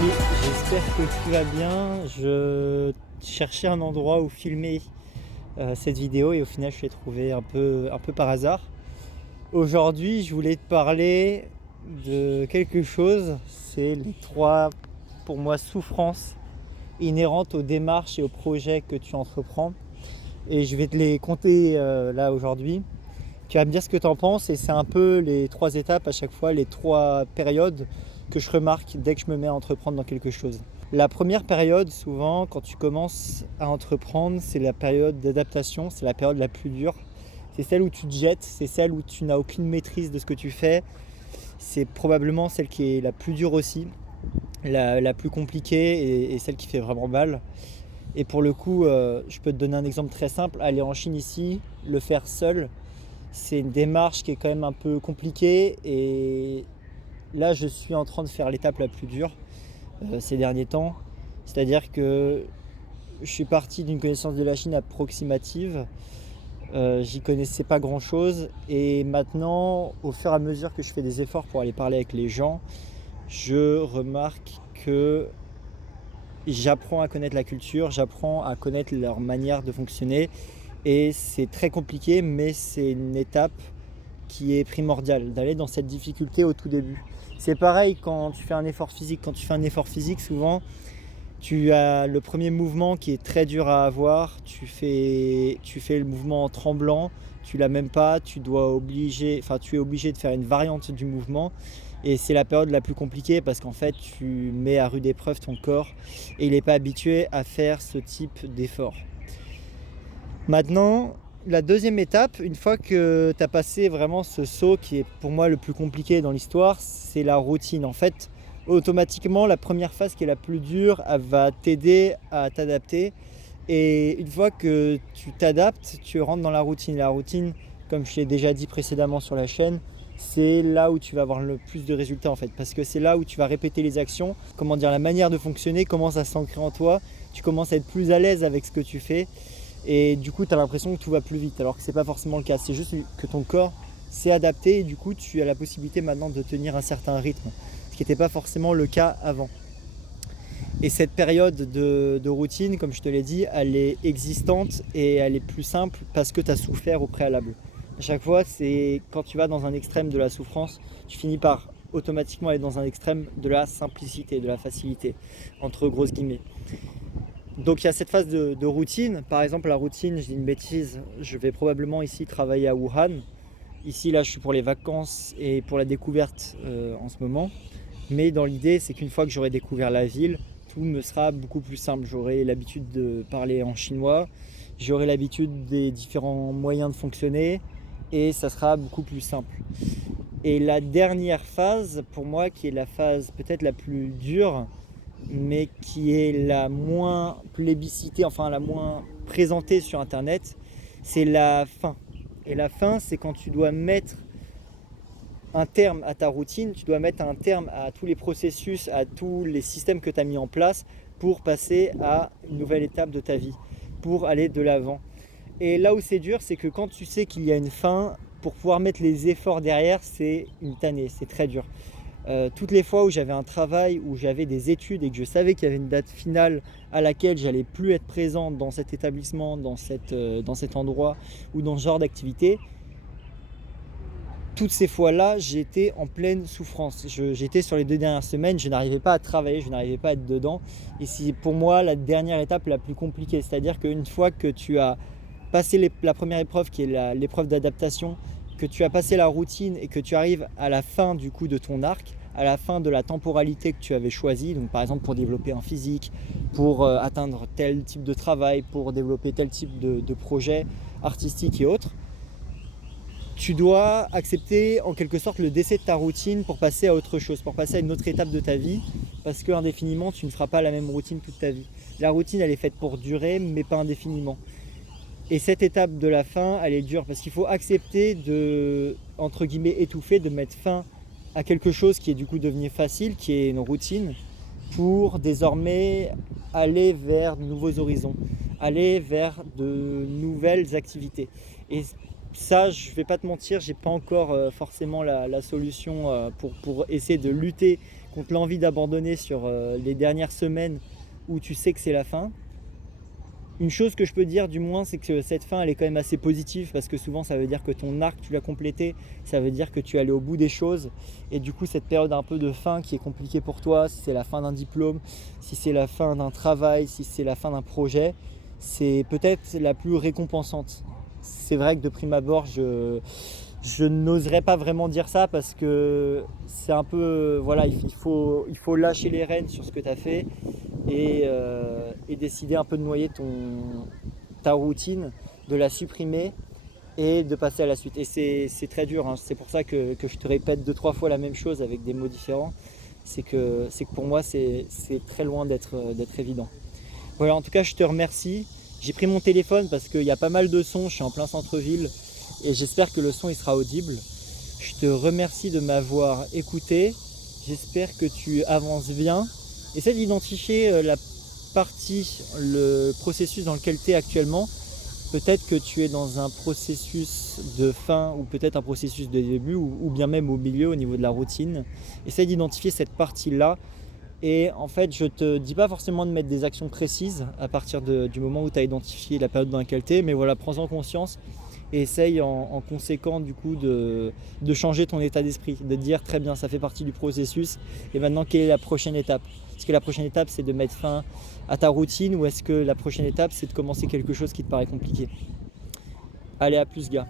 Salut, j'espère que tu vas bien. Je cherchais un endroit où filmer cette vidéo et au final je l'ai trouvé un peu par hasard. Aujourd'hui, je voulais te parler de quelque chose, c'est les trois, pour moi, souffrances inhérentes aux démarches et aux projets que tu entreprends. Et je vais te les compter là aujourd'hui. Tu vas me dire ce que tu en penses et c'est un peu les trois étapes à chaque fois, les trois périodes que je remarque dès que je me mets à entreprendre dans quelque chose. La première période, souvent, quand tu commences à entreprendre, c'est la période d'adaptation, c'est la période la plus dure. C'est celle où tu te jettes, c'est celle où tu n'as aucune maîtrise de ce que tu fais. C'est probablement celle qui est la plus dure aussi, la plus compliquée et celle qui fait vraiment mal. Et pour le coup, je peux te donner un exemple très simple. Aller en Chine ici, le faire seul, c'est une démarche qui est quand même un peu compliquée et là je suis en train de faire l'étape la plus dure ces derniers temps. C'est-à-dire que je suis parti d'une connaissance de la Chine approximative, j'y connaissais pas grand-chose et maintenant au fur et à mesure que je fais des efforts pour aller parler avec les gens, je remarque que j'apprends à connaître la culture, j'apprends à connaître leur manière de fonctionner et c'est très compliqué mais c'est une étape qui est primordial, d'aller dans cette difficulté au tout début. C'est pareil quand tu fais un effort physique. Quand tu fais un effort physique, souvent, tu as le premier mouvement qui est très dur à avoir. Tu fais le mouvement en tremblant, tu l'as même pas, tu es obligé de faire une variante du mouvement. Et c'est la période la plus compliquée parce qu'en fait, tu mets à rude épreuve ton corps et il n'est pas habitué à faire ce type d'effort. Maintenant, la deuxième étape, une fois que tu as passé vraiment ce saut qui est pour moi le plus compliqué dans l'histoire, c'est la routine. En fait, automatiquement, la première phase qui est la plus dure, elle va t'aider à t'adapter. Et une fois que tu t'adaptes, tu rentres dans la routine. La routine, comme je l'ai déjà dit précédemment sur la chaîne, c'est là où tu vas avoir le plus de résultats en fait. Parce que c'est là où tu vas répéter les actions, la manière de fonctionner commence à s'ancrer en toi. Tu commences à être plus à l'aise avec ce que tu fais. Et du coup tu as l'impression que tout va plus vite alors que c'est pas forcément le cas, c'est juste que ton corps s'est adapté et du coup tu as la possibilité maintenant de tenir un certain rythme, ce qui n'était pas forcément le cas avant. Et cette période de routine, comme je te l'ai dit, elle est existante et elle est plus simple parce que tu as souffert au préalable. À chaque fois, c'est quand tu vas dans un extrême de la souffrance, tu finis par automatiquement aller dans un extrême de la simplicité, de la facilité, entre grosses guillemets. Donc il y a cette phase de routine. Par exemple, la routine, je dis une bêtise, je vais probablement ici travailler à Wuhan. Ici, là, je suis pour les vacances et pour la découverte en ce moment. Mais dans l'idée, c'est qu'une fois que j'aurai découvert la ville, tout me sera beaucoup plus simple. J'aurai l'habitude de parler en chinois, j'aurai l'habitude des différents moyens de fonctionner et ça sera beaucoup plus simple. Et la dernière phase, pour moi, qui est la phase peut-être la plus dure, mais qui est la moins plébiscitée, enfin la moins présentée sur internet, c'est la fin. Et la fin, c'est quand tu dois mettre un terme à ta routine, tu dois mettre un terme à tous les processus, à tous les systèmes que tu as mis en place pour passer à une nouvelle étape de ta vie, pour aller de l'avant. Et là où c'est dur, c'est que quand tu sais qu'il y a une fin, pour pouvoir mettre les efforts derrière, c'est une tannée, c'est très dur. Toutes les fois où j'avais un travail, où j'avais des études et que je savais qu'il y avait une date finale à laquelle j'allais plus être présent dans cet établissement, dans cet endroit ou dans ce genre d'activité, toutes ces fois-là, j'étais en pleine souffrance. J'étais sur les 2 dernières semaines, je n'arrivais pas à travailler, je n'arrivais pas à être dedans. Et c'est pour moi la dernière étape la plus compliquée. C'est-à-dire qu'une fois que tu as passé la première épreuve qui est l'épreuve d'adaptation, que tu as passé la routine et que tu arrives à la fin du coup de ton arc, à la fin de la temporalité que tu avais choisie, donc par exemple pour développer un physique, pour atteindre tel type de travail, pour développer tel type de projet artistique et autres, tu dois accepter en quelque sorte le décès de ta routine pour passer à autre chose, pour passer à une autre étape de ta vie, parce qu'indéfiniment tu ne feras pas la même routine toute ta vie. La routine elle est faite pour durer mais pas indéfiniment. Et cette étape de la fin, elle est dure parce qu'il faut accepter de, entre guillemets, étouffer, de mettre fin à quelque chose qui est du coup devenu facile, qui est une routine, pour désormais aller vers de nouveaux horizons, aller vers de nouvelles activités. Et ça, je vais pas te mentir, j'ai pas encore forcément la solution pour essayer de lutter contre l'envie d'abandonner sur les dernières semaines où tu sais que c'est la fin. Une chose que je peux dire du moins, c'est que cette fin elle est quand même assez positive parce que souvent ça veut dire que ton arc tu l'as complété, ça veut dire que tu es allé au bout des choses et du coup cette période un peu de fin qui est compliquée pour toi, si c'est la fin d'un diplôme, si c'est la fin d'un travail, si c'est la fin d'un projet, c'est peut-être la plus récompensante. C'est vrai que de prime abord je n'oserais pas vraiment dire ça parce que c'est un peu, voilà, il faut lâcher les rênes sur ce que tu as fait et décider un peu de noyer ta routine, de la supprimer et de passer à la suite. Et c'est très dur, hein. C'est pour ça que je te répète 2-3 fois la même chose avec des mots différents. C'est que pour moi, c'est très loin d'être évident. Voilà, en tout cas, je te remercie. J'ai pris mon téléphone parce qu'il y a pas mal de sons, je suis en plein centre-ville et j'espère que le son il sera audible. Je te remercie de m'avoir écouté. J'espère que tu avances bien. Essaie d'identifier la partie, le processus dans lequel tu es actuellement. Peut-être que tu es dans un processus de fin ou peut-être un processus de début ou bien même au milieu au niveau de la routine. Essaie d'identifier cette partie-là. Et en fait, je ne te dis pas forcément de mettre des actions précises à partir du moment où tu as identifié la période dans laquelle tu es, mais voilà, prends-en conscience et essaye en conséquent du coup de changer ton état d'esprit, de dire très bien, ça fait partie du processus et maintenant quelle est la prochaine étape? Est-ce que la prochaine étape c'est de mettre fin à ta routine ou est-ce que la prochaine étape c'est de commencer quelque chose qui te paraît compliqué? Allez, à plus gars.